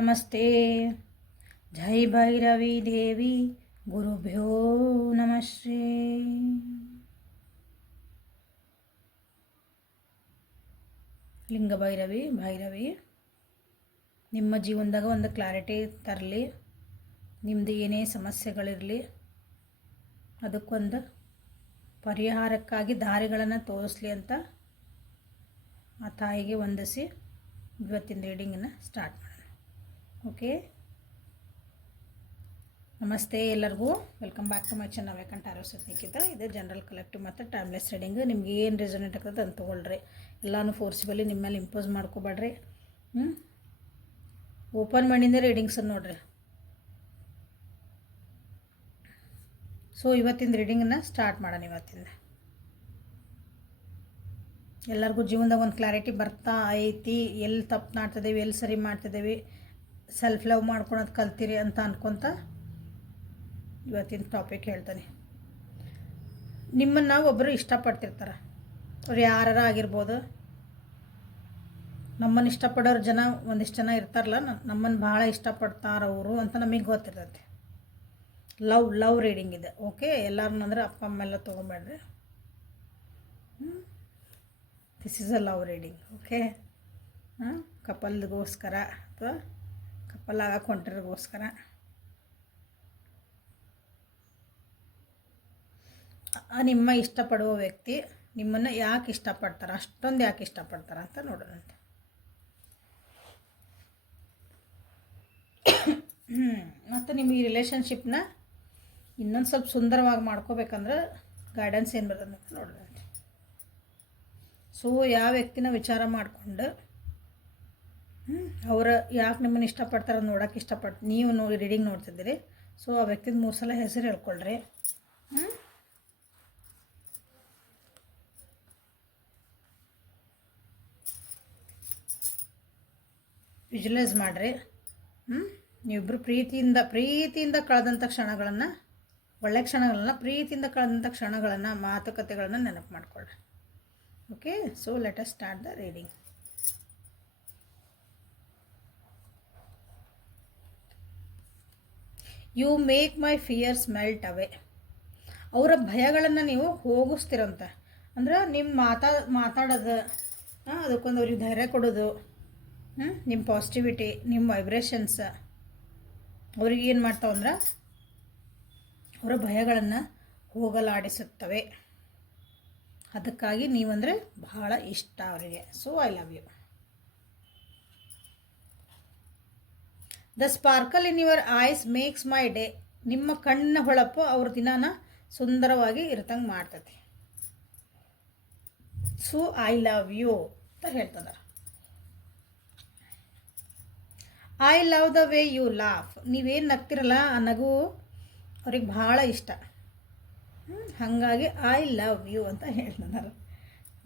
ನಮಸ್ತೆ. ಜೈ ಭೈರವಿ ದೇವಿ ಗುರುಭ್ಯೋ ನಮಃ ಶ್ರೀ. ಲಿಂಗ ಭೈರವಿ ನಿಮ್ಮ ಜೀವನದಾಗ ಒಂದು ಕ್ಲಾರಿಟಿ ತರಲಿ. ನಿಮ್ಮದು ಏನೇ ಸಮಸ್ಯೆಗಳಿರಲಿ ಅದಕ್ಕೊಂದು ಪರಿಹಾರಕ್ಕಾಗಿ ದಾರಿಗಳನ್ನು ತೋರಿಸ್ಲಿ ಅಂತ ಆ ತಾಯಿಗೆ ವಂದಿಸಿ ಇವತ್ತಿನ ರೀಡಿಂಗನ್ನು ಸ್ಟಾರ್ಟ್ ಮಾಡೋಣ. ಓಕೆ, ನಮಸ್ತೆ ಎಲ್ಲರಿಗೂ. Welcome back to my channel ವೇಕಂಟ್ ಆರೋ ನಿಖಿತ. ಇದು ಜನರಲ್ ಕಲೆಕ್ಟಿವ್ ಮತ್ತು ಟೈಮ್ಲೆಸ್ ರೀಡಿಂಗ್. ನಿಮ್ಗೆ ಏನು ರೆಸೊನೇಟ್ ಆಗ್ತದೆ ಅಂತ ತೊಗೊಳ್ರಿ. ಎಲ್ಲನೂ ಫೋರ್ಸಿಬಲಿ ನಿಮ್ಮ ಮೇಲೆ ಇಂಪೋಸ್ ಮಾಡ್ಕೋಬೇಡ್ರಿ. ಓಪನ್ ಮೈಂಡಿಂದ ರೀಡಿಂಗ್ಸ್ ನೋಡಿರಿ. ಸೊ ಇವತ್ತಿನ ರೀಡಿಂಗನ್ನು ಸ್ಟಾರ್ಟ್ ಮಾಡೋಣ. ಇವತ್ತಿಂದ ಎಲ್ಲರಿಗೂ ಜೀವನದಾಗ ಒಂದು ಕ್ಲಾರಿಟಿ ಬರ್ತಾ ಐತಿ. ಎಲ್ಲಿ ತಪ್ಪು ಮಾಡ್ತಿದ್ದೇವೆ, ಎಲ್ಲಿ ಸರಿ ಮಾಡ್ತಿದ್ದೇವೆ, ಸೆಲ್ಫ್ ಲವ್ ಮಾಡ್ಕೊಳೋದು ಕಲ್ತೀರಿ ಅಂತ ಅನ್ಕೊತ ಇವತ್ತಿನ ಟಾಪಿಕ್ ಹೇಳ್ತಾನೆ. ನಿಮ್ಮನ್ನು ಒಬ್ಬರು ಇಷ್ಟಪಡ್ತಿರ್ತಾರೆ. ಅವ್ರು ಯಾರು ಆಗಿರ್ಬೋದು. ನಮ್ಮನ್ನು ಇಷ್ಟಪಡೋರು ಜನ ಒಂದಿಷ್ಟು ಜನ ಇರ್ತಾರಲ್ಲ, ನಮ್ಮನ್ನು ಭಾಳ ಇಷ್ಟಪಡ್ತಾರವರು ಅಂತ ನಮಗೆ ಗೊತ್ತಿರ್ತೈತೆ. ಲವ್ ರೀಡಿಂಗ್ ಇದೆ. ಓಕೆ, ಎಲ್ಲರನ್ನಂದ್ರೆ ಅಪ್ಪ ಅಮ್ಮ ಎಲ್ಲ ತೊಗೊಬೇಡ್ರಿ. This is a love reading. Okay, ಕಪಲ್ಗೋಸ್ಕರ ಅಥವಾ ಕಪಲ್ ಆಗಕ್ಕೆ ಹೊಂಟಿರೋಗೋಸ್ಕರ. ನಿಮ್ಮ ಇಷ್ಟಪಡುವ ವ್ಯಕ್ತಿ ನಿಮ್ಮನ್ನು ಯಾಕೆ ಇಷ್ಟಪಡ್ತಾರೆ, ಅಷ್ಟೊಂದು ಯಾಕೆ ಇಷ್ಟಪಡ್ತಾರೆ ಅಂತ ನೋಡೋಣಂತೆ. ಮತ್ತು ನಿಮ್ಮ ಈ ರಿಲೇಷನ್ಶಿಪ್ನ ಇನ್ನೊಂದು ಸ್ವಲ್ಪ ಸುಂದರವಾಗಿ ಮಾಡ್ಕೋಬೇಕಂದ್ರೆ ಗೈಡೆನ್ಸ್ ಏನು ಬರ್ತದೆ ಅಂತ ನೋಡೋಣಂತೆ. ಸೊ ಯಾವ ವ್ಯಕ್ತಿನ ವಿಚಾರ ಮಾಡಿಕೊಂಡು ಅವರು ಯಾಕೆ ನಿಮ್ಮನ್ನು ಇಷ್ಟಪಡ್ತಾರೆ ನೋಡೋಕೆ ನೀವು ರೀಡಿಂಗ್ ನೋಡ್ತಿದ್ದೀರಿ. ಸೊ ಆ ವ್ಯಕ್ತಿದ 3 ಸಲ ಹೆಸರು ಹೇಳ್ಕೊಳ್ರಿ. ವಿಜುವಲೈಸ್ ಮಾಡಿರಿ. ನೀವಿಬ್ಬರು ಪ್ರೀತಿಯಿಂದ ಕಳೆದಂಥ ಕ್ಷಣಗಳನ್ನು, ಒಳ್ಳೆ ಕ್ಷಣಗಳನ್ನು, ಪ್ರೀತಿಯಿಂದ ಕಳೆದಂಥ ಕ್ಷಣಗಳನ್ನು, ಮಾತುಕತೆಗಳನ್ನು ನೆನಪು ಮಾಡಿಕೊಳ್ಳ್ರಿ. Okay, so let us start the reading. You make my fears melt away. ಅವರ ಭಯಗಳನ್ನು ನೀವು ಹೋಗಿಸ್ತಿರಂತೆ. ಅಂದ್ರೆ ನಿಮ್ಮ ಮಾತಾಡೋದು, ಅದಕ್ಕೊಂದು ಅವ್ರಿಗೆ ಧೈರ್ಯ ಕೊಡೋದು, ನಿಮ್ಮ ಪಾಸಿಟಿವಿಟಿ, ನಿಮ್ಮ ವೈಬ್ರೇಷನ್ಸ್ ಅವ್ರಿಗೆ ಏನು ಮಾಡ್ತಾವಂದ್ರೆ ಅವರ ಭಯಗಳನ್ನು ಹೋಗಲಾಡಿಸುತ್ತವೆ. ಅದಕ್ಕಾಗಿ ನೀವಂದರೆ ಬಹಳ ಇಷ್ಟ ಅವರಿಗೆ. So I love you. The sparkle in your eyes makes my day. ನಿಮ್ಮ ಕಣ್ಣಿನ ಹೊಳಪು ಅವ್ರ ದಿನಾನ ಸುಂದರವಾಗಿ ಇರ್ತಂಗೆ ಮಾಡ್ತೈತಿ. ಸೊ ಐ ಲವ್ ಯು ಅಂತ ಹೇಳ್ತದಾರ. I love the way you laugh. ನೀವೇನು ನಗ್ತಿರಲ್ಲ ಆ ನಗು ಅವ್ರಿಗೆ ಭಾಳ ಇಷ್ಟ. ಹಾಗಾಗಿ ಐ ಲವ್ ಯು ಅಂತ ಹೇಳ್ತಿದ್ದಾರೆ.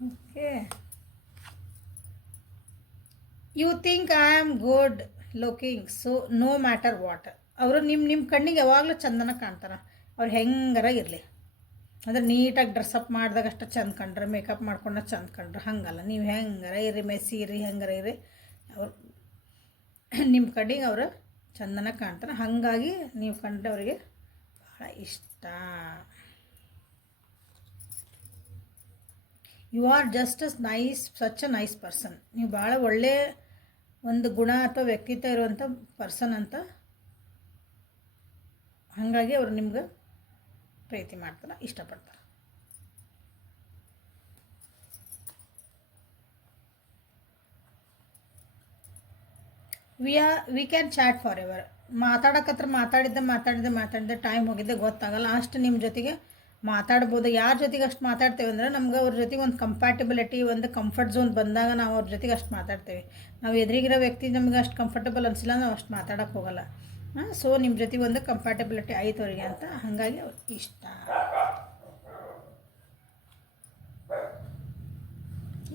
Okay, you think I am good looking so no matter what. ಅವರು ನಿಮ್ಮ ಕಣ್ಣಿಗೆ ಯಾವಾಗಲೂ ಚಂದನ ಕಾಣ್ತಾರೆ. ಅವ್ರು ಹೆಂಗಾರ ಇರಲಿ. ಅಂದರೆ ನೀಟಾಗಿ ಡ್ರೆಸ್ಅಪ್ ಮಾಡಿದಾಗ ಅಷ್ಟು ಚಂದ ಕಂಡ್ರೆ, ಮೇಕಪ್ ಮಾಡ್ಕೊಂಡ ಚಂದ ಕಂಡ್ರೆ ಹಂಗಲ್ಲ. ನೀವು ಹೆಂಗಾರ ಇರಿ, ಮೆಸ್ಸಿ ಇರಿ, ಹೆಂಗಾರ ಇರಿ, ಅವ್ರು ನಿಮ್ಮ ಕಡೆಗೆ ಅವರು ಚಂದನ ಕಾಣ್ತಾರೆ. ಹಾಗಾಗಿ ನೀವು ಕಂಡ್ರೆ ಅವರಿಗೆ ಭಾಳ ಇಷ್ಟ. You are just such a nice person. ನೀವು ಭಾಳ ಒಳ್ಳೆಯ ಒಂದು ಗುಣ ಅಥವಾ ವ್ಯಕ್ತಿತ್ವ ಇರುವಂಥ ಪರ್ಸನ್ ಅಂತ. ಹಾಗಾಗಿ ಅವರು ನಿಮ್ಗೆ ಪ್ರೀತಿ ಮಾಡ್ತಾರೆ, ಇಷ್ಟಪಡ್ತಾರೆ. We can chat forever. ಮಾತಾಡಿದ್ದೆ ಟೈಮ್ ಹೋಗಿದ್ದೆ ಗೊತ್ತಾಗಲ್ಲ. ಅಷ್ಟು ನಿಮ್ಮ ಜೊತೆಗೆ ಮಾತಾಡ್ಬೋದು. ಯಾರ ಜೊತೆಗೆ ಅಷ್ಟು ಮಾತಾಡ್ತೇವೆ ಅಂದರೆ ನಮ್ಗೆ ಅವ್ರ ಜೊತೆಗೆ ಒಂದು ಕಂಫರ್ಟಬಿಲಿಟಿ, ಒಂದು ಕಂಫರ್ಟ್ ಝೋನ್ ಬಂದಾಗ ನಾವು ಅವ್ರ ಜೊತೆಗೆ ಅಷ್ಟು ಮಾತಾಡ್ತೇವೆ. ನಾವು ಎದುರಿಗಿರೋ ವ್ಯಕ್ತಿ ನಮ್ಗೆ ಅಷ್ಟು ಕಂಫರ್ಟಬಲ್ ಅನಿಸಿಲ್ಲ, ನಾವು ಅಷ್ಟು ಮಾತಾಡೋಕ್ಕೆ ಹೋಗಲ್ಲ. ಸೊ ನಿಮ್ಮ ಜೊತೆಗೆ ಒಂದು ಕಂಫರ್ಟಬಿಲಿಟಿ ಆಯ್ತು ಅವರಿಗೆ ಅಂತ. ಹಾಗಾಗಿ ಅವ್ರಿಗೆ ಇಷ್ಟ.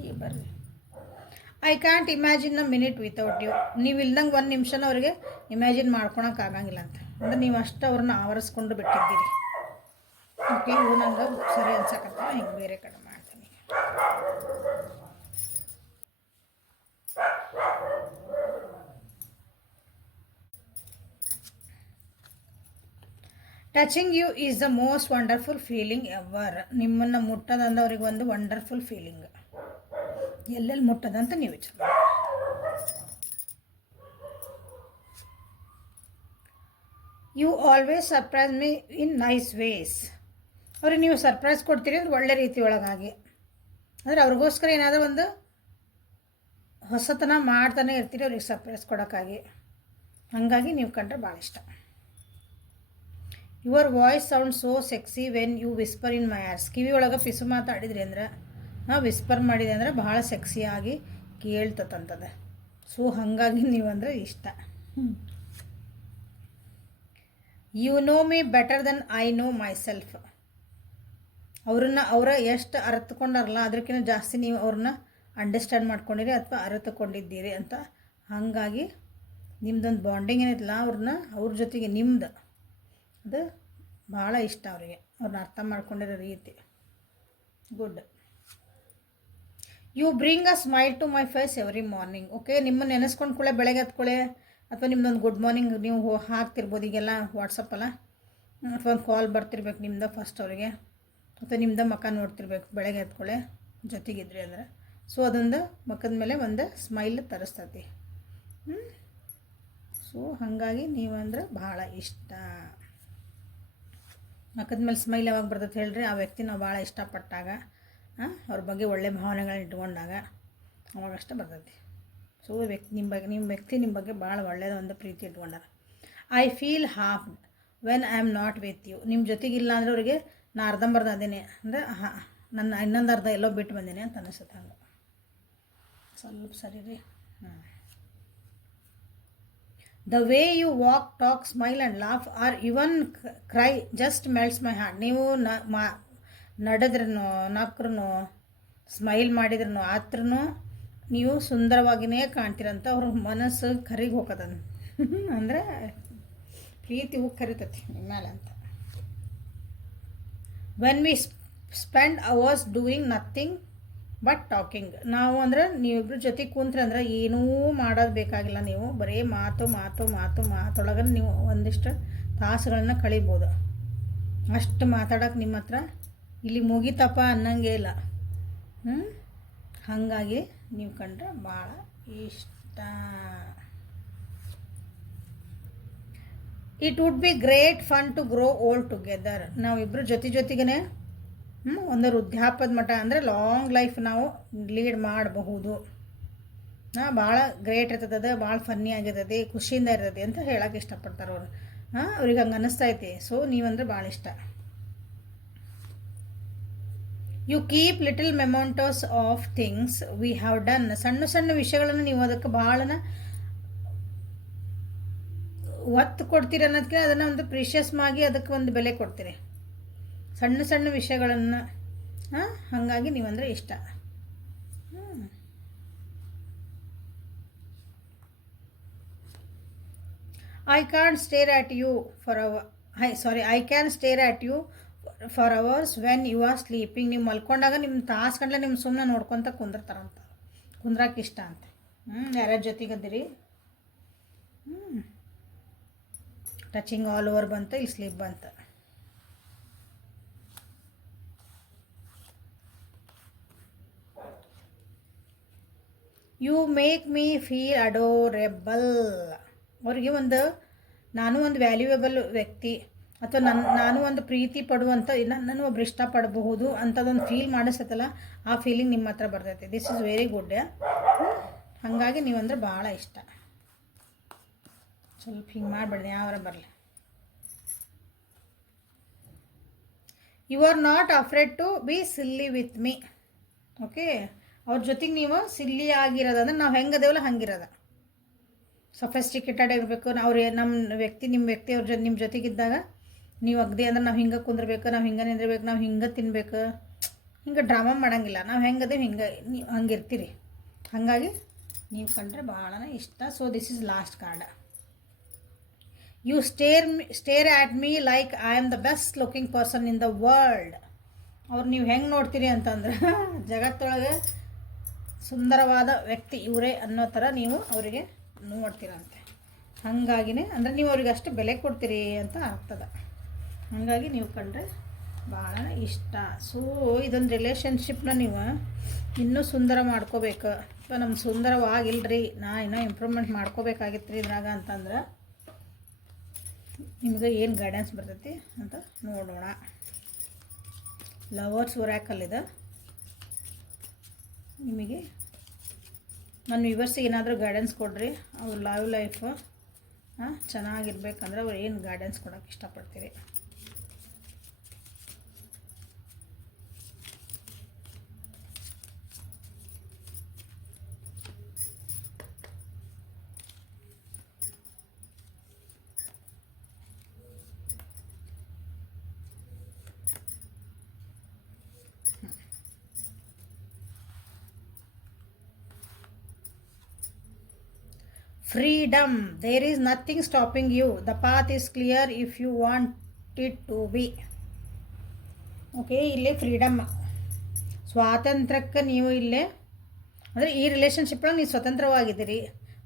ಈಗ ಬರ್ರಿ. I can't imagine a minute without you. ನೀವು ಇಲ್ದಂಗೆ 1 ನಿಮಿಷನ ಅವ್ರಿಗೆ ಇಮ್ಯಾಜಿನ್ ಮಾಡ್ಕೊಳಕ್ಕೆ ಆಗಂಗಿಲ್ಲ ಅಂತ. ಅಂದರೆ ನೀವು ಅಷ್ಟು ಅವ್ರನ್ನ ಆವರಿಸ್ಕೊಂಡು ಬಿಟ್ಟಿದ್ದೀರಿ. ಓಕೆ, ಇವು ನಂಗೆ ಸರಿ ಅನ್ಸಕತ್ತ. ಹಿಂಗೆ ಬೇರೆ ಕಡೆ ಮಾಡ್ತೀನಿ. Touching you is the most wonderful feeling ever. ನಿಮ್ಮನ್ನು ಮುಟ್ಟೋದಂದ್ರೆ ಅವ್ರಿಗೆ ಒಂದು ವಂಡರ್ಫುಲ್ ಫೀಲಿಂಗ್. ಎಲ್ಲೆಲ್ಲಿ ಮುಟ್ಟದಂತ ನೀವು ವಿಚಾರ ಮಾಡಿ. You always surprise me in nice ways. ಅವ್ರಿಗೆ ನೀವು ಸರ್ಪ್ರೈಸ್ ಕೊಡ್ತೀರಿ ಅಂದ್ರೆ ಒಳ್ಳೆ ರೀತಿ ಒಳಗಾಗಿ, ಅಂದರೆ ಅವ್ರಿಗೋಸ್ಕರ ಏನಾದರೂ ಒಂದು ಹೊಸತನ ಮಾಡ್ತಾನೆ ಇರ್ತೀರಿ ಅವ್ರಿಗೆ ಸರ್ಪ್ರೈಸ್ ಕೊಡೋಕ್ಕಾಗಿ. ಹಾಗಾಗಿ ನೀವು ಕಂಡ್ರೆ ಭಾಳ ಇಷ್ಟ. Your voice sound so sexy when you whisper in my ears. ಕಿವಿ ಒಳಗೆ ಪಿಸು ಮಾತಾಡಿದ್ರಿ ಅಂದ್ರೆ, ವಿಸ್ಪರ್ ಮಾಡಿದೆ ಅಂದರೆ ಭಾಳ ಸೆಕ್ಸಿಯಾಗಿ ಕೇಳ್ತದಂತದೆ. ಸೊ ಹಾಗಾಗಿ ನೀವಂದರೆ ಇಷ್ಟ. You know me better than I know myself. ಅವರ ಎಷ್ಟು ಅರ್ಥಕೊಂಡಾರಲ್ಲ ಅದಕ್ಕಿಂತ ಜಾಸ್ತಿ ನೀವು ಅವ್ರನ್ನ ಅಂಡರ್ಸ್ಟ್ಯಾಂಡ್ ಮಾಡ್ಕೊಂಡಿರಿ ಅಥವಾ ಅರ್ಥಕೊಂಡಿದ್ದೀರಿ ಅಂತ. ಹಾಗಾಗಿ ನಿಮ್ದೊಂದು ಬಾಂಡಿಂಗ್ ಏನೈತಲ್ಲ ಅವ್ರ ಜೊತೆಗೆ ನಿಮ್ದು ಅದು ಭಾಳ ಇಷ್ಟ ಅವರಿಗೆ, ಅವ್ರನ್ನ ಅರ್ಥ ಮಾಡ್ಕೊಂಡಿರೋ ರೀತಿ. Good. You bring a smile to my face every morning. Okay, ನಿಮ್ಮನ್ನು ನೆನೆಸ್ಕೊಂಡು ಕೂಳೆ ಬೆಳಗ್ಗೆ ಹತ್ಕೊಳ್ಳೆ ಅಥವಾ ನಿಮ್ದೊಂದು ಗುಡ್ ಮಾರ್ನಿಂಗ್ ನೀವು ಹಾಕ್ತಿರ್ಬೋದು ಈಗೆಲ್ಲ ವಾಟ್ಸಪ್ಪಲ್ಲ, ಅಥವಾ ಒಂದು ಕಾಲ್ ಬರ್ತಿರ್ಬೇಕು ನಿಮ್ದು ಫಸ್ಟ್ ಅವರಿಗೆ, ಅಥವಾ ನಿಮ್ದು ಮುಖ ನೋಡ್ತಿರ್ಬೇಕು ಬೆಳಗ್ಗೆ ಹತ್ಕೊಳ್ಳೆ ಜೊತೆಗಿದ್ರಿ ಅಂದರೆ. ಸೊ ಅದೊಂದು ಮುಖದ ಮೇಲೆ ಒಂದು ಸ್ಮೈಲ್ ತರಿಸ್ತೈತಿ. ಸೊ ಹಾಗಾಗಿ ನೀವಂದ್ರೆ ಭಾಳ ಇಷ್ಟ. ಮುಖದ ಮೇಲೆ ಸ್ಮೈಲ್ ಯಾವಾಗ ಬರ್ತೈತೆ ಹೇಳ್ರಿ, ಆ ವ್ಯಕ್ತಿ ನಾವು ಭಾಳ ಇಷ್ಟಪಟ್ಟಾಗ, ಅವ್ರ ಬಗ್ಗೆ ಒಳ್ಳೆ ಭಾವನೆಗಳನ್ನ ಇಟ್ಕೊಂಡಾಗ ಅವಾಗಷ್ಟೇ ಬರ್ತೈತಿ. ಸೊ ನಿಮ್ಮ ವ್ಯಕ್ತಿ ನಿಮ್ಮ ಬಗ್ಗೆ ಭಾಳ ಒಳ್ಳೆಯದು ಒಂದು ಪ್ರೀತಿ ಇಟ್ಕೊಂಡಾರ. I feel half when I am not with you. ನಿಮ್ಮ ಜೊತೆಗಿಲ್ಲ ಅಂದರೆ ಅವರಿಗೆ ನಾ ಅರ್ಧಂಬರ್ಧ ಅದೇನೆ ಅಂದರೆ ನನ್ನ ಇನ್ನೊಂದು ಅರ್ಧ ಎಲ್ಲೋ ಬಿಟ್ಟು ಬಂದೇನೆ ಅಂತ ಅನಿಸುತ್ತೆ. ಹಂಗೆ ಸ್ವಲ್ಪ ಸರಿ ರೀ. The way you walk, talk, smile and laugh or even cry just melts my heart. ನೀವು ನಡೆದ್ರೂ ನಕ್ರೂ ಸ್ಮೈಲ್ ಮಾಡಿದ್ರೂ ಆದ್ರೂ ನೀವು ಸುಂದರವಾಗಿಯೇ ಕಾಣ್ತೀರಂತ ಅವ್ರ ಮನಸ್ಸು ಕರಿಗೆ ಹೋಗೋದ ಅಂದರೆ ಪ್ರೀತಿ ಹೋಗಿ ಕರಿತೈತಿ ನಿಮ್ಮ ಮೇಲೆ ಅಂತ. When we spend hours doing nothing but talking. ನಾವು ಅಂದ್ರೆ ನೀವಿಬ್ಬರು ಜೊತೆಗೆ ಕೂತ್ರೆ ಅಂದ್ರೆ ಏನೂ ಮಾಡೋದು ಬೇಕಾಗಿಲ್ಲ, ನೀವು ಬರೀ ಮಾತೊಳಗೆ ನೀವು ಒಂದಿಷ್ಟು ತಾಸುಗಳನ್ನ ಕಳಿಬೋದು. ಅಷ್ಟು ಮಾತಾಡೋಕೆ ನಿಮ್ಮ ಹತ್ರ ಇಲ್ಲಿ ಮುಗಿತಪ್ಪ ಅನ್ನಂಗೆ ಇಲ್ಲ. ಹಾಗಾಗಿ ನೀವು ಕಂಡ್ರೆ ಭಾಳ ಇಷ್ಟ. It would be great fun to grow old together. ನಾವಿಬ್ಬರು ಜೊತೆಗೇ ಒಂದು ವೃದ್ಧಾಪದ ಮಟ್ಟ ಅಂದರೆ ಲಾಂಗ್ ಲೈಫ್ ನಾವು ಲೀಡ್ ಮಾಡಬಹುದು. ಭಾಳ ಗ್ರೇಟ್ ಇರ್ತದೆ, ಭಾಳ ಫನ್ನಿ ಆಗಿರ್ತದೆ, ಖುಷಿಯಿಂದ ಇರ್ತದೆ ಅಂತ ಹೇಳೋಕೆ ಇಷ್ಟಪಡ್ತಾರೆ ಅವರು. ಅವ್ರಿಗೆ ಹಂಗೆ ಅನ್ನಿಸ್ತೈತಿ. ಸೊ ನೀವಂದ್ರೆ ಭಾಳ ಇಷ್ಟ. You keep little mementos of things we have done. ಸಣ್ಣ ಸಣ್ಣ ವಿಷಯಗಳನ್ನು ನೀವು ಅದಕ್ಕೆ ಭಾಳನ ಒತ್ತು ಕೊಡ್ತೀರಿ ಅನ್ನೋದಕ್ಕೆ ಅದನ್ನು ಒಂದು ಪ್ರೀಷಿಯಸ್ ಆಗಿ ಅದಕ್ಕೆ ಒಂದು ಬೆಲೆ ಕೊಡ್ತೀರಿ, ಸಣ್ಣ ಸಣ್ಣ ವಿಷಯಗಳನ್ನು. ಹಾಗಾಗಿ ನೀವಂದರೆ ಇಷ್ಟ. I can stare at you for hours when you are sleeping. ನೀವು ಮಲ್ಕೊಂಡಾಗ ನಿಮ್ಮ ತಾಸ್ಗಂಟ್ಲೆ ನಿಮ್ಮ ಸುಮ್ಮನೆ ನೋಡ್ಕೊತ ಕುಂದಿರ್ತಾರಂತ, ಕುಂದ್ರಕ್ಕೆ ಇಷ್ಟ ಅಂತ. ಯಾರ್ಯಾರ ಜೊತೆಗದಿರಿ. ಟಚಿಂಗ್ ಆಲ್ ಓವರ್ ಬಂತು, ಇಲ್ಲಿ ಸ್ಲೀಪ್ ಬಂತು. You make me feel adorable. ಅವ್ರಿಗೆ ನಾನು ಒಂದು ವ್ಯಾಲ್ಯೂಯಬಲ್ ವ್ಯಕ್ತಿ ಅಥವಾ ನಾನು ಒಂದು ಪ್ರೀತಿ ಪಡುವಂಥ, ನನ್ನನ್ನು ಒಬ್ರು ಇಷ್ಟಪಡಬಹುದು ಅಂಥದ್ದೊಂದು ಫೀಲ್ ಮಾಡಿಸ್ತೈತಲ್ಲ, ಆ ಫೀಲಿಂಗ್ ನಿಮ್ಮ ಹತ್ರ ಬರ್ತೈತೆ. This is very good. ಹಾಗಾಗಿ ನೀವಂದ್ರೆ ಭಾಳ ಇಷ್ಟ. ಸ್ವಲ್ಪ ಹಿಂಗೆ ಮಾಡಬೇಡಿ, ಯಾವಾರ ಬರಲಿ. You are not afraid to be silly with me. Okay, ಅವ್ರ ಜೊತೆಗೆ ನೀವು ಸಿಲ್ಲಿ ಆಗಿರೋದಂದ್ರೆ ನಾವು ಹೆಂಗದೇವಲ್ಲ ಹಂಗಿರೋದ. ಸೊಫೆಸ್ಟಿಕೇಟೆಡ್ ಇರಬೇಕು. ನಮ್ಮ ವ್ಯಕ್ತಿ ಅವ್ರ ನಿಮ್ಮ ಜೊತೆಗಿದ್ದಾಗ ನೀವು ಅಗದಿ ಅಂದ್ರೆ ನಾವು ಹಿಂಗೆ ಕುಂದಿರ್ಬೇಕು, ನಾವು ಹಿಂಗೆ ನಿಂದಿರ್ಬೇಕು, ನಾವು ಹಿಂಗೆ ತಿನ್ಬೇಕು, ಹಿಂಗೆ ಡ್ರಾಮಾ ಮಾಡೋಂಗಿಲ್ಲ. ನಾವು ಹೆಂಗದೇವು ನೀವು ಹಂಗಿರ್ತೀರಿ. ಹಾಗಾಗಿ ನೀವು ಕಂಡ್ರೆ ಭಾಳನೇ ಇಷ್ಟ. So this is last card. You stare at me like I am the best looking person in the world. ಅವ್ರು ನೀವು ಹೆಂಗೆ ನೋಡ್ತೀರಿ ಅಂತಂದ್ರೆ ಜಗತ್ತೊಳಗೆ ಸುಂದರವಾದ ವ್ಯಕ್ತಿ ಇವರೇ ಅನ್ನೋ ಥರ ನೀವು ಅವರಿಗೆ ನೋಡ್ತೀರಂತೆ. ಹಾಗಾಗಿನೇ ಅಂದರೆ ನೀವು ಅವ್ರಿಗೆ ಅಷ್ಟು ಬೆಲೆ ಕೊಡ್ತೀರಿ ಅಂತ ಆಗ್ತದೆ. ಹಾಗಾಗಿ ನೀವು ಕಂಡ್ರೆ ಭಾಳ ಇಷ್ಟ. ಸೊ ಇದೊಂದು ರಿಲೇಷನ್ಶಿಪ್ನ ನೀವು ಇನ್ನೂ ಸುಂದರ ಮಾಡ್ಕೋಬೇಕು. ಅಥವಾ ನಮ್ಮ ಸುಂದರವಾಗಿಲ್ಲರಿ, ನಾ ಇನ್ನೂ ಇಂಪ್ರೂವ್ಮೆಂಟ್ ಮಾಡ್ಕೋಬೇಕಾಗಿತ್ತು ರೀ ಇದ್ರಾಗ ಅಂತಂದ್ರೆ ನಿಮ್ಗೆ ಏನು ಗೈಡೆನ್ಸ್ ಬರ್ತೈತಿ ಅಂತ ನೋಡೋಣ. ಲವರ್ಸ್ ಒರಾಕಲ್ಲಿದೆ. ನಿಮಗೆ ನನ್ನ ವ್ಯೂವರ್ಸಿಗೆ ಏನಾದರೂ ಗೈಡೆನ್ಸ್ ಕೊಡ್ರಿ. ಅವ್ರ ಲೈಫ್ ಚೆನ್ನಾಗಿರ್ಬೇಕಂದ್ರೆ ಅವ್ರು ಏನು ಗೈಡೆನ್ಸ್ ಕೊಡೋಕೆ ಇಷ್ಟಪಡ್ತೀರಿ. Freedom. There is nothing stopping you. The path is clear if you want it to be. Okay, ಇಲ್ಲೇ ಫ್ರೀಡಮ್, ಸ್ವಾತಂತ್ರ್ಯಕ್ಕೆ ನೀವು ಇಲ್ಲೇ ಅಂದರೆ ಈ ರಿಲೇಷನ್ಶಿಪ್ನಾಗ ನೀವು ಸ್ವತಂತ್ರವಾಗಿದ್ದೀರಿ.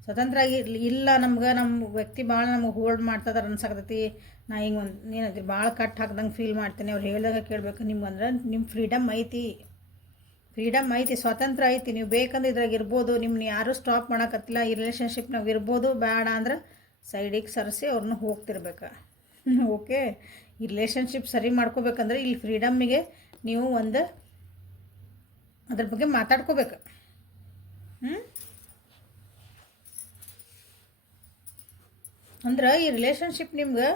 ಸ್ವತಂತ್ರ ಆಗಿ ಇಲ್ಲ, ನಮ್ಗೆ ನಮ್ಮ ವ್ಯಕ್ತಿ ಭಾಳ ನಮಗೆ ಹೋಲ್ಡ್ ಮಾಡ್ತದಾರ ಅನ್ಸಾಕತೈತಿ. ನಾ ಹಿಂಗೆ ಒಂದು ಏನಂತೀರಿ ಭಾಳ ಕಟ್ ಹಾಕ್ದಂಗೆ ಫೀಲ್ ಮಾಡ್ತೇನೆ. ಅವ್ರು ಹೇಳಿದಾಗ ಕೇಳಬೇಕು. ನಿಮ್ಗೆ ಅಂದ್ರೆ ನಿಮ್ಮ ಫ್ರೀಡಮ್ ಐತಿ, ಫ್ರೀಡಮ್ ಐತಿ, ಸ್ವಾತಂತ್ರ್ಯ ಐತಿ. ನೀವು ಬೇಕಂದ್ರೆ ಇದ್ರಾಗ ಇರ್ಬೋದು. ನಿಮ್ಮನ್ನ ಯಾರೂ ಸ್ಟಾಪ್ ಮಾಡೋಕತ್ತಿಲ್ಲ. ಈ ರಿಲೇಷನ್ಶಿಪ್ನಾಗ ಇರ್ಬೋದು. ಬೇಡ ಅಂದ್ರೆ ಸೈಡಿಗೆ ಸರಿಸಿ ಅವ್ರನ್ನ ಹೋಗ್ತಿರ್ಬೇಕು. ಓಕೆ, ಈ ರಿಲೇಷನ್ಶಿಪ್ ಸರಿ ಮಾಡ್ಕೋಬೇಕಂದ್ರೆ ಇಲ್ಲಿ ಫ್ರೀಡಮ್ಮಿಗೆ ನೀವು ಒಂದು ಅದ್ರ ಬಗ್ಗೆ ಮಾತಾಡ್ಕೋಬೇಕು. ಅಂದ್ರೆ ಈ ರಿಲೇಷನ್ಶಿಪ್ ನಿಮ್ಗೆ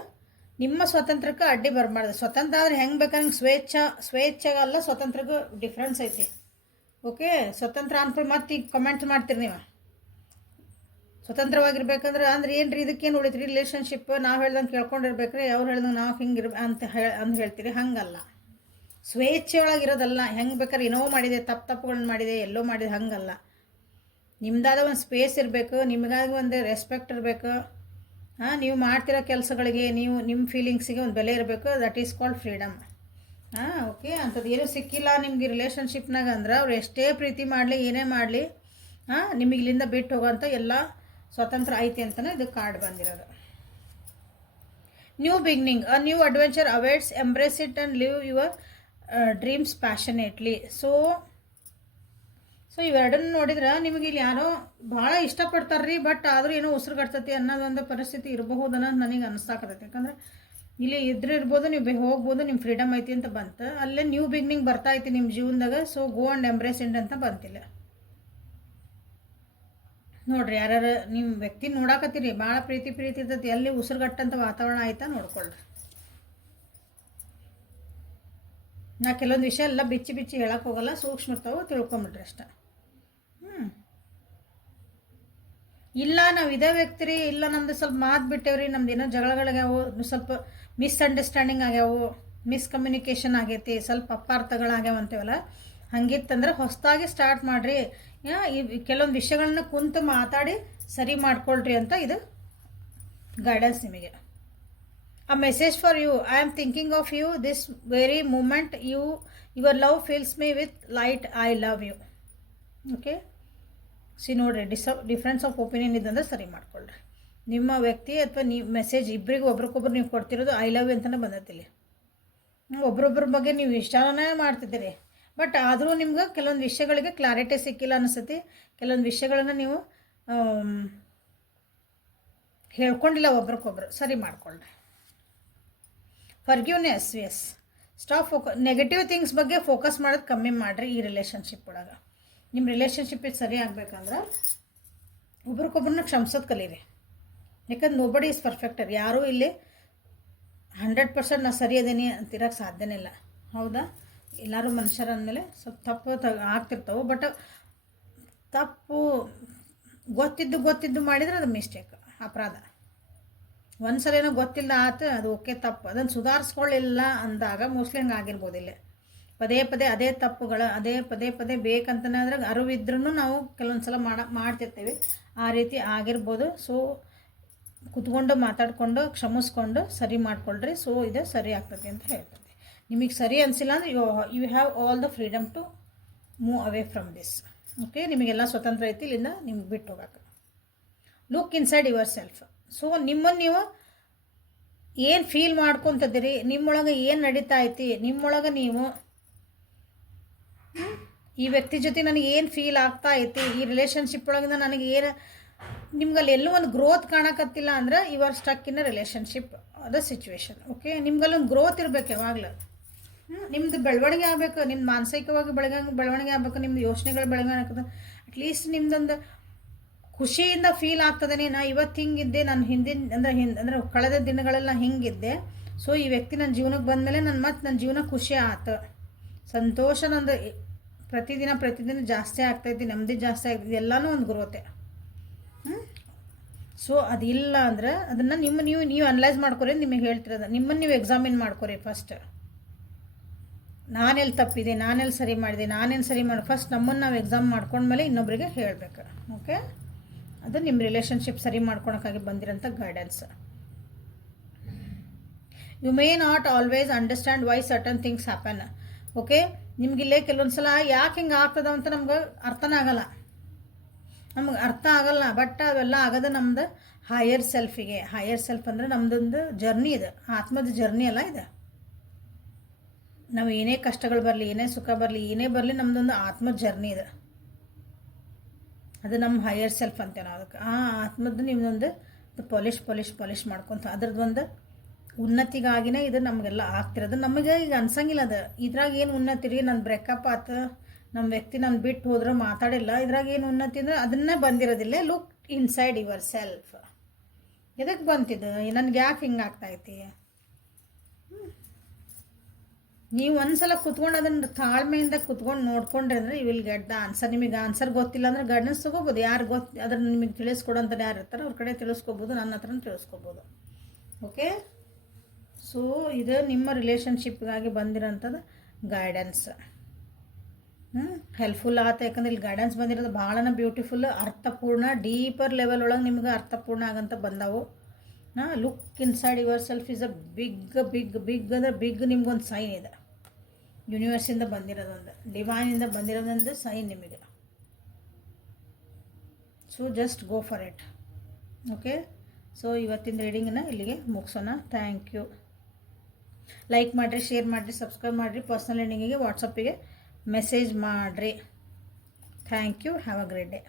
ನಿಮ್ಮ ಸ್ವಾತಂತ್ರ್ಯಕ್ಕೆ ಅಡ್ಡಿ ಬರಬಾರ್ದು. ಸ್ವತಂತ್ರ ಆದರೆ ಹೆಂಗೆ ಬೇಕಂಗೆ ಸ್ವೇಚ್ಛೆಗಲ್ಲ, ಸ್ವತಂತ್ರಕ್ಕೂ ಡಿಫ್ರೆನ್ಸ್ ಐತಿ. ಓಕೆ, ಸ್ವತಂತ್ರ ಅಂದ್ಕೊಂಡು ಮತ್ತೆ ಈಗ ಕಮೆಂಟ್ಸ್ ಮಾಡ್ತೀರಿ ನೀವು. ಸ್ವತಂತ್ರವಾಗಿರ್ಬೇಕಂದ್ರೆ ಅಂದ್ರೆ ಏನು ರೀ, ಇದಕ್ಕೇನು ಉಳಿತ್ರಿ ರಿಲೇಷನ್ಶಿಪ್? ನಾವು ಹೇಳ್ದಂಗೆ ಕೇಳ್ಕೊಂಡಿರ್ಬೇಕ್ರಿ, ಅವ್ರು ಹೇಳ್ದಂಗೆ ನಾವು ಹಿಂಗೆ ಅಂತ ಹೇಳ್ತೀರಿ. ಹಂಗಲ್ಲ, ಸ್ವೇಚ್ಛೆ ಒಳಗಿರೋದಲ್ಲ. ಹೆಂಗೆ ಬೇಕಾದ್ರೆ ಏನೋ ಮಾಡಿದೆ, ತಪ್ಪುಗಳನ್ನ ಮಾಡಿದೆ, ಎಲ್ಲೋ ಮಾಡಿದೆ, ಹಂಗಲ್ಲ. ನಿಮ್ದಾದ ಒಂದು ಸ್ಪೇಸ್ ಇರಬೇಕು, ನಿಮಗಾಗಿ ಒಂದು ರೆಸ್ಪೆಕ್ಟ್ ಇರಬೇಕು. ನೀವು ಮಾಡ್ತಿರೋ ಕೆಲಸಗಳಿಗೆ, ನೀವು ನಿಮ್ಮ ಫೀಲಿಂಗ್ಸಿಗೆ ಒಂದು ಬೆಲೆ ಇರಬೇಕು. That is called freedom. Okay, ಅಂಥದ್ದು ಏನೂ ಸಿಕ್ಕಿಲ್ಲ ನಿಮಗೆ ರಿಲೇಷನ್ಶಿಪ್ನಾಗ ಅಂದ್ರೆ ಅವ್ರು ಎಷ್ಟೇ ಪ್ರೀತಿ ಮಾಡಲಿ, ಏನೇ ಮಾಡಲಿ, ನಿಮಗೆ ಇಲ್ಲಿಂದ ಬಿಟ್ಟು ಹೋಗೋಂಥ ಎಲ್ಲ ಸ್ವತಂತ್ರ ಐತಿ ಅಂತಲೇ ಇದು ಕಾರ್ಡ್ ಬಂದಿರೋದು. New beginning, a new adventure awaits, embrace it and live your dreams passionately. So ಇವೆರಡನ್ನು ನೋಡಿದ್ರೆ ನಿಮಗೆ ಇಲ್ಲಿ ಯಾರೋ ಭಾಳ ಇಷ್ಟಪಡ್ತಾರೆ ರೀ, ಬಟ್ ಆದರೂ ಏನೋ ಉಸಿರುಗಟ್ತತಿ ಅನ್ನೋದೊಂದು ಪರಿಸ್ಥಿತಿ ಇರಬಹುದು ಅನ್ನೋದು ನನಗೆ ಅನಿಸ್ತಾಕತೈತಿ. ಯಾಕಂದ್ರೆ ಇಲ್ಲಿ ಇರ್ಬೋದು, ನೀವು ಹೋಗ್ಬೋದು, ನಿಮ್ಮ ಫ್ರೀಡಮ್ ಐತಿ ಅಂತ ಬಂತು. ಅಲ್ಲೇ ನ್ಯೂ ಬಿಗಿನಿಂಗ್ ಬರ್ತಾ ಐತಿ ನಿಮ್ಮ ಜೀವನದಾಗ. So go and embrace it ಅಂತ ಬಂತಿಲ್ಲ ನೋಡ್ರಿ. ಯಾರ್ಯಾರು ನಿಮ್ಮ ವ್ಯಕ್ತಿ ನೋಡಾಕತ್ತೀರಿ, ಭಾಳ ಪ್ರೀತಿ ಇರ್ತೈತಿ, ಎಲ್ಲಿ ಉಸಿರುಗಟ್ಟಂಥ ವಾತಾವರಣ ಆಯ್ತಾ ನೋಡ್ಕೊಳ್ರಿ. ನಾ ಕೆಲವೊಂದು ವಿಷಯ ಎಲ್ಲ ಬಿಚ್ಚಿ ಹೇಳಕ್ಕೆ ಹೋಗಲ್ಲ, ಸೂಕ್ಷ್ಮ ಇರ್ತಾವೆ, ತಿಳ್ಕೊಂಬಿಡ್ರಿ ಅಷ್ಟೆ. ಇಲ್ಲ ನಾವು ಇದೇ ವ್ಯಕ್ತಿ ರೀ, ಇಲ್ಲ ನಮ್ದು ಸ್ವಲ್ಪ ಮಾತು ಬಿಟ್ಟೇವ್ರಿ, ನಮ್ದು ಏನೋ ಜಗಳಗಳಾಗ್ಯಾವು, ಸ್ವಲ್ಪ ಮಿಸ್ಅಂಡರ್ಸ್ಟ್ಯಾಂಡಿಂಗ್ ಆಗ್ಯಾವು, ಮಿಸ್ಕಮ್ಯುನಿಕೇಷನ್ ಆಗೈತಿ, ಸ್ವಲ್ಪ ಅಪಾರ್ಥಗಳಾಗ್ಯಾವ ಅಂತೇವಲ್ಲ, ಹಂಗಿತ್ತಂದ್ರೆ ಹೊಸದಾಗಿ ಸ್ಟಾರ್ಟ್ ಮಾಡಿರಿ. ಕೆಲವೊಂದು ವಿಷಯಗಳನ್ನ ಕುಂತು ಮಾತಾಡಿ ಸರಿ ಮಾಡ್ಕೊಳ್ರಿ ಅಂತ ಇದು ಗೈಡೆನ್ಸ್ ನಿಮಗೆ. A message for you. I am thinking of you this very moment. Your love fills me with light. I love you. Okay. C ನೋಡ್ರಿ, ಡಿಫ್ರೆನ್ಸ್ ಆಫ್ ಒಪಿನಿಯನ್ ಇದ್ದಂದ್ರೆ ಸರಿ ಮಾಡ್ಕೊಳ್ರಿ. ನಿಮ್ಮ ವ್ಯಕ್ತಿ ಅಥವಾ ನೀವು ಮೆಸೇಜ್ ಇಬ್ಬರಿಗೂ ಒಬ್ರಿಗೊಬ್ರು ನೀವು ಕೊಡ್ತಿರೋದು ಐ ಲವ್ ಯು ಅಂತಲೇ ಬಂದೈತಿಲ್ಲಿ. ಒಬ್ರೊಬ್ಬರ ಬಗ್ಗೆ ನೀವು ಇಷ್ಟನೇ ಮಾಡ್ತಿದ್ದೀರಿ, ಬಟ್ ಆದರೂ ನಿಮ್ಗೆ ಕೆಲವೊಂದು ವಿಷಯಗಳಿಗೆ ಕ್ಲಾರಿಟಿ ಸಿಕ್ಕಿಲ್ಲ ಅನಿಸ್ತೈತಿ. ಕೆಲವೊಂದು ವಿಷಯಗಳನ್ನು ನೀವು ಹೇಳ್ಕೊಂಡಿಲ್ಲ, ಒಬ್ರಿಗೊಬ್ರು ಸರಿ ಮಾಡ್ಕೊಳ್ರಿ. Forgiveness, yes. Stop negative things ಬಗ್ಗೆ ಫೋಕಸ್ ಮಾಡೋದು ಕಮ್ಮಿ ಮಾಡಿರಿ ಈ ರಿಲೇಷನ್ಶಿಪ್ ಒಳಗೆ. ನಿಮ್ಮ ರಿಲೇಷನ್ಶಿಪ್ ಇದು ಸರಿ ಆಗ್ಬೇಕಂದ್ರೆ ಒಬ್ರಿಗೊಬ್ರನ್ನ ಕ್ಷಮಿಸೋದು ಕಲೀರಿ. ಯಾಕಂದ್ರೆ ನೋಬಡಿ ಈಸ್ ಪರ್ಫೆಕ್ಟರ್. ಯಾರೂ ಇಲ್ಲಿ 100% ನಾ ಸರಿ ಅದೇನಿ ಅಂತಿರೋಕ್ಕೆ ಸಾಧ್ಯನೇ ಇಲ್ಲ. ಹೌದಾ? ಎಲ್ಲರೂ ಮನುಷ್ಯರ ಅಂದಮೇಲೆ ಸ್ವಲ್ಪ ತಪ್ಪು ಆಗ್ತಿರ್ತಾವೆ. ಬಟ್ ತಪ್ಪು ಗೊತ್ತಿದ್ದು ಮಾಡಿದರೆ ಅದು ಮಿಸ್ಟೇಕ್, ಅಪರಾಧ. ಒಂದು ಸಲ ಏನೋ ಗೊತ್ತಿಲ್ಲ ಆತು, ಅದು ಓಕೆ, ತಪ್ಪು. ಅದನ್ನು ಸುಧಾರಿಸ್ಕೊಳ್ಳಿಲ್ಲ ಅಂದಾಗ ಮೋಸ್ಟ್ಲಿ ಹಂಗೆ ಆಗಿರ್ಬೋದು. ಪದೇ ಅದೇ ತಪ್ಪುಗಳು ಪದೇ ಬೇಕಂತನೇ ಅದ್ರಾಗ ಅರಿವಿದ್ರೂ ನಾವು ಕೆಲವೊಂದು ಸಲ ಮಾಡ್ತಿರ್ತೀವಿ. ಆ ರೀತಿ ಆಗಿರ್ಬೋದು. ಸೊ ಕುತ್ಕೊಂಡು ಮಾತಾಡಿಕೊಂಡು ಕ್ಷಮಿಸ್ಕೊಂಡು ಸರಿ ಮಾಡ್ಕೊಳ್ರಿ. ಸೊ ಇದು ಸರಿ ಆಗ್ತದೆ ಅಂತ ಹೇಳ್ತದೆ. ನಿಮಗೆ ಸರಿ ಅನಿಸಿಲ್ಲ ಅಂದರೆ you have all the freedom to move away from this. Okay, ನಿಮಗೆಲ್ಲ ಸ್ವತಂತ್ರ ಐತಿ ಇಲ್ಲಿಂದ ನಿಮ್ಗೆ ಬಿಟ್ಟು ಹೋಗಕ್ಕೆ. Look inside yourself. So ನಿಮ್ಮನ್ನು ನೀವು ಏನು ಫೀಲ್ ಮಾಡ್ಕೊತದಿರಿ, ನಿಮ್ಮೊಳಗೆ ಏನು ನಡೀತಾ ಐತಿ, ನಿಮ್ಮೊಳಗೆ ನೀವು ಈ ವ್ಯಕ್ತಿ ಜೊತೆ ನನಗೆ ಏನು ಫೀಲ್ ಆಗ್ತಾ ಐತಿ, ಈ ರಿಲೇಷನ್ಶಿಪ್ ಒಳಗಿಂದ ನನಗೆ ಏನು, ನಿಮ್ಗಲ್ಲಿ ಎಲ್ಲೂ ಒಂದು ಗ್ರೋತ್ ಕಾಣಕತ್ತಿಲ್ಲ ಅಂದ್ರೆ you are stuck in a relationship ಅದ ಸಿಚುವೇಶನ್. ಓಕೆ, ನಿಮ್ಗಲ್ಲೊಂದು ಗ್ರೋತ್ ಇರಬೇಕು ಯಾವಾಗಲೂ. ನಿಮ್ಮದು ಬೆಳವಣಿಗೆ ಆಗಬೇಕು, ನಿಮ್ಮ ಮಾನಸಿಕವಾಗಿ ಬೆಳವಣಿಗೆ ಆಗಬೇಕು, ನಿಮ್ಮ ಯೋಚನೆಗಳು ಬೆಳವಣಿಗೆ ಆಗ್ತದೆ. ಅಟ್ಲೀಸ್ಟ್ ನಿಮ್ದೊಂದು ಖುಷಿಯಿಂದ ಫೀಲ್ ಆಗ್ತದೆ, ನಾ ಇವತ್ತು ಹಿಂಗಿದ್ದೆ, ನಾನು ಹಿಂದಿನ ಅಂದರೆ ಕಳೆದ ದಿನಗಳೆಲ್ಲ ಹಿಂಗಿದ್ದೆ, ಸೊ ಈ ವ್ಯಕ್ತಿ ನನ್ನ ಜೀವನಕ್ಕೆ ಬಂದಮೇಲೆ ನನ್ನ ಜೀವನ ಖುಷಿ ಆಯ್ತು, ಸಂತೋಷ ನಂದು ಪ್ರತಿದಿನ ಜಾಸ್ತಿ ಆಗ್ತಾಯಿತ್ತು, ನೆಮ್ಮದಿ ಜಾಸ್ತಿ ಆಗ್ತದೆ, ಎಲ್ಲನೂ ಒಂದು ಗ್ರೋತೆ. ಸೊ ಅದಿಲ್ಲ ಅಂದ್ರೆ ಅದನ್ನು ನೀವು ಅನಲೈಸ್ ಮಾಡ್ಕೊರಿ. ನಿಮಗೆ ಹೇಳ್ತಿರೋದು ನಿಮ್ಮನ್ನು ನೀವು ಎಕ್ಸಾಮಿನ್ ಮಾಡ್ಕೊರಿ ಫಸ್ಟ್. ನಾನೆಲ್ಲಿ ತಪ್ಪಿದೆ, ನಾನೆಲ್ಲಿ ಸರಿ ಮಾಡಿದೆ, ನಾನೇನು ಸರಿ ಮಾಡಿ, ಫಸ್ಟ್ ನಮ್ಮನ್ನು ನಾವು ಎಕ್ಸಾಮ್ ಮಾಡ್ಕೊಂಡ್ಮೇಲೆ ಇನ್ನೊಬ್ಬರಿಗೆ ಹೇಳಬೇಕು. ಓಕೆ, ಅದು ನಿಮ್ಮ ರಿಲೇಷನ್ಶಿಪ್ ಸರಿ ಮಾಡ್ಕೊಳಕ್ಕಾಗಿ ಬಂದಿರೋಂಥ guidance. You may not always understand why certain things happen. Okay, ನಿಮಗಿಲ್ಲೇ ಕೆಲವೊಂದು ಸಲ ಯಾಕೆ ಹಿಂಗೆ ಆಗ್ತದೆ ಅಂತ ನಮ್ಗೆ ಅರ್ಥನೇ ಆಗಲ್ಲ, ಬಟ್ ಅವೆಲ್ಲ ಆಗೋದು ನಮ್ದು ಹೈಯರ್ ಸೆಲ್ಫಿಗೆ. ಹೈಯರ್ ಸೆಲ್ಫ್ ಅಂದರೆ ನಮ್ಮದೊಂದು ಜರ್ನಿ ಇದೆ, ಆತ್ಮದ ಜರ್ನಿ ಅಲ್ಲ ಇದೆ. ನಾವು ಏನೇ ಕಷ್ಟಗಳು ಬರಲಿ, ಏನೇ ಸುಖ ಬರಲಿ, ಏನೇ ಬರಲಿ, ನಮ್ಮದೊಂದು ಆತ್ಮದ ಜರ್ನಿ ಇದೆ. ಅದು ನಮ್ಮ ಹೈಯರ್ ಸೆಲ್ಫ್ ಅಂತೇವೆ ನಾವು ಅದಕ್ಕೆ. ಆ ಆತ್ಮದ್ದು ನಿಮ್ಮದೊಂದು ಪಾಲಿಷ್ ಮಾಡ್ಕೊತ ಅದ್ರದ್ದು ಒಂದು ಉನ್ನತಿಗಾಗಿನೇ ಇದು ನಮಗೆಲ್ಲ ಆಗ್ತಿರೋದು. ನಮಗೆ ಈಗ ಅನ್ಸಂಗಿಲ್ಲ ಅದು, ಇದ್ರಾಗ ಏನು ಉನ್ನತಿ ರೀ, ನನ್ನ ಬ್ರೇಕಪ್ ಆತು, ನಮ್ಮ ವ್ಯಕ್ತಿ ನಾನು ಬಿಟ್ಟು ಹೋದ್ರೆ ಮಾತಾಡಿಲ್ಲ, ಇದ್ರಾಗ ಏನು ಉನ್ನತಿ ಅಂದರೆ ಅದನ್ನೇ ಬಂದಿರೋದಿಲ್ಲ. ಲುಕ್ ಇನ್ಸೈಡ್ ಯುವರ್ ಸೆಲ್ಫ್, ಎದಕ್ಕೆ ಬಂತಿದ್ದು, ನನಗೆ ಯಾಕೆ ಹಿಂಗೆ ಆಗ್ತಾಯಿತಿ. ನೀವು ಒಂದ್ಸಲ ಕುತ್ಕೊಂಡು ಅದನ್ನು ತಾಳ್ಮೆಯಿಂದ ಕುತ್ಕೊಂಡು ನೋಡ್ಕೊಂಡ್ರೆ ಅಂದರೆ you will get the answer. ನಿಮಗೆ ಆನ್ಸರ್ ಗೊತ್ತಿಲ್ಲ ಅಂದರೆ ಗೈಡೆನ್ಸ್ ತೊಗೋಬೋದು. ಯಾರು ಅದನ್ನು ನಿಮಗೆ ತಿಳಿಸ್ಕೊಡೋಂಥದ್ದು ಯಾರು ಇರ್ತಾರೆ ಅವ್ರ ಕಡೆ ತಿಳಿಸ್ಕೊಬೋದು, ನನ್ನ ಹತ್ರನೂ ತಿಳಿಸ್ಕೊಬೋದು. ಓಕೆ, ಸೊ ಇದು ನಿಮ್ಮ ರಿಲೇಷನ್ಶಿಪ್ಗಾಗಿ ಬಂದಿರೋಂಥದ್ದು ಗೈಡೆನ್ಸ್. ಹೆಲ್ಪ್ಫುಲ್ ಆಗುತ್ತೆ, ಯಾಕಂದ್ರೆ ಇಲ್ಲಿ ಗೈಡೆನ್ಸ್ ಬಂದಿರೋದು ಭಾಳನ ಬ್ಯೂಟಿಫುಲ್, ಅರ್ಥಪೂರ್ಣ, ಡೀಪರ್ ಲೆವೆಲ್ ಒಳಗೆ ನಿಮ್ಗೆ ಅರ್ಥಪೂರ್ಣ ಆಗಂತ ಬಂದವು. Look inside yourself is a big ಅಂದರೆ ಬಿಗ್ ನಿಮ್ಗೊಂದು ಸೈನ್ ಇದೆ. ಯೂನಿವರ್ಸಿಂದ ಬಂದಿರೋದೊಂದು, ಡಿವೈನಿಂದ ಬಂದಿರೋದೊಂದು ಸೈನ್ ನಿಮಗೆ. So just go for it. Okay, so ಇವತ್ತಿನ ರೀಡಿಂಗನ್ನು ಇಲ್ಲಿಗೆ ಮುಗಿಸೋಣ. Thank you. ಲೈಕ್ ಮಾಡಿರಿ, ಶೇರ್ ಮಾಡಿರಿ, ಸಬ್ಸ್ಕ್ರೈಬ್ ಮಾಡಿರಿ, ಪರ್ಸ್ನಲ್ ರೀಡಿಂಗಿಗೆ ವಾಟ್ಸಪ್ಪಿಗೆ ಮೆಸೇಜ್ ಮಾಡಿರಿ. Thank you. Have a great day.